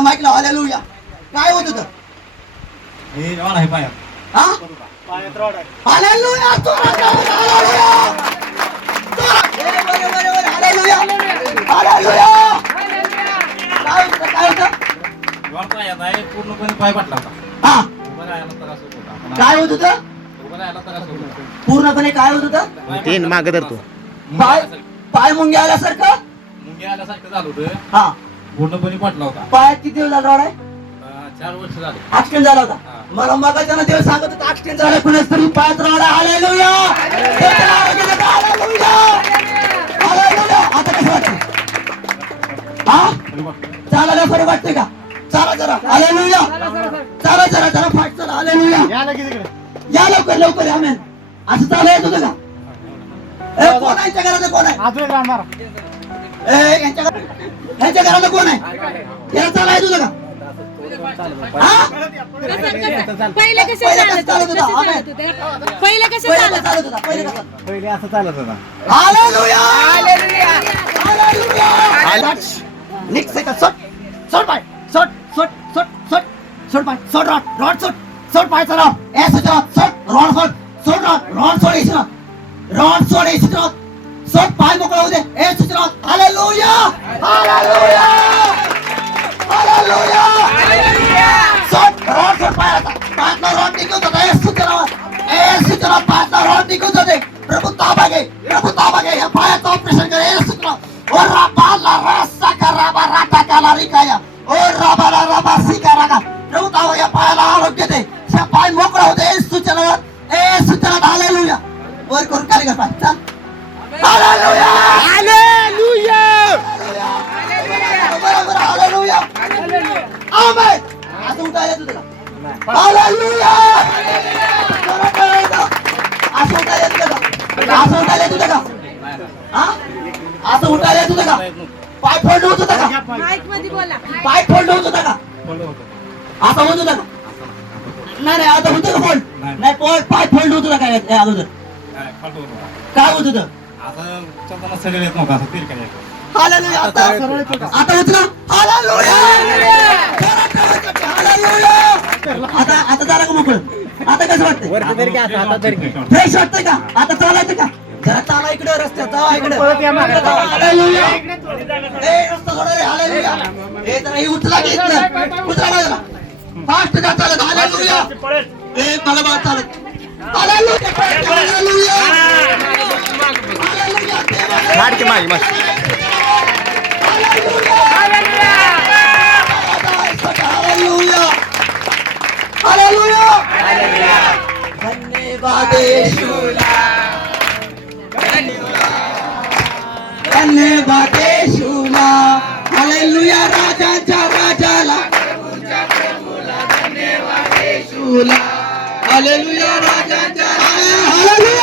माईकला hallelujah. काय होत होतं? हे रॉड आहे पायात. हा पायात रॉड आहे. हालेलुया. जोरात हालेलुया. बरोबर हालेलुया. हालेलुया. काय होतं? रॉड पायात आहे, पूर्णपणे पाय पडला होता. हा उभं राहायला त्रास होत होता. काय होत होतं? उभं राहायला त्रास होत होता. पूर्णपणे काय होत होतं? तीन मागे धरतो. पाय मुंग्या आल्यासारखं. मुंग्या आल्यासारखं झालं होतं. हा पूर्णपणे पडला होता. पायात किती दिवस झाला रॉड आहे? 4 वर्ष झाले. ऍक्सिडेंट झाला होता. हा. मला मगाच्या देव सांगत होता ऍक्सिडेंट झाला कुणाच तरी पायात रॉड आहे. हालेलुया. हालेलुया. हालेलुया. आता कसं वाटतं? हा चालायला फरक वाटतंय का? चाला जरा. हालेलुया. चाला जरा फाट चला. हालेलुया. या लवकर लवकर या मेन. असं चालू येत होतं का? कोण आहे यांच्या घरात? कोण आहे? यांच्या घरात कोण आहे? याला चाला येत होतं का? पहिले कसे चालत होते? पहिले कसे चालत होते? पहिले असं चालत होता. हालेलुया. हालेलुया. निक सेकंड सोड पाय. सोड पाय. सोड रॉड सोड पायचा रॉड. ए सोड रॉड सोड सोड पाय मोकळा होऊ दे. ए सुचरात. हालेलुया. हालेलुया. हालेलुया. सोड पायातला रॉड निघून जातो. ए सुचरात पायातला रॉड निघून जाते. प्रभू ताबा घे. या पायाचं ऑपरेशन कर. ए सुचरात. ओ राबाला रस्सा कराबा राटा काला रिकाया. ओ राबाला राबा सिकारागा. प्रभू ताबा या पायाला आरोग्य दे. या पाय मोकळा होते. ए सुचरात. हालेलुया. वर करून खाली कर पाय. चल. हालेलुया. बरोबर. हालेलुया. आमेन. असं उठायला येत होतं का? हालेलुया. असं उठायला येत होतं का? हा असं उठायला येत होतं का? पाय फोल्ड होत होता का? माईक मध्ये बोला. पाय फोल्ड होत होता का? पडलं होतं. असं होत होता का? नाही आता होतं का फोल्ड? नाही पाय फोल्ड होत होता काय अगोदर? काय पडलं होतं. काय होत होतं? असं चलताना सगळं येत नव्हतं. असं तिरकं यायचं. हालेलुया. आता होत ना? हालेलुया. आता झालं का मोकळं? आता कसं वाटतंय? वरती तरी घ्या, आता तरी घ्या. फ्रेश वाटतंय का? आता चालायचं का? जरा चाला इकडे रस्त्यात जावा इकडे. हालेलुया. ए रस्ता सोडा रे. हालेलुया. ए जरा ही उचला की इथनं. उचला बाजूला. फास्ट जा चालत. हालेलुया. ए मला बाळ चालत. हालेलुया. हालेलुया. हालेलुया. मार की माग. हालेलुया. धन्यवाद येशूला. धन्यवाद येशूला. हालेलुया. राजांच्या राजाला. धन्यवाद येशूला. हालेलुया. राजांच्या हालेलुया.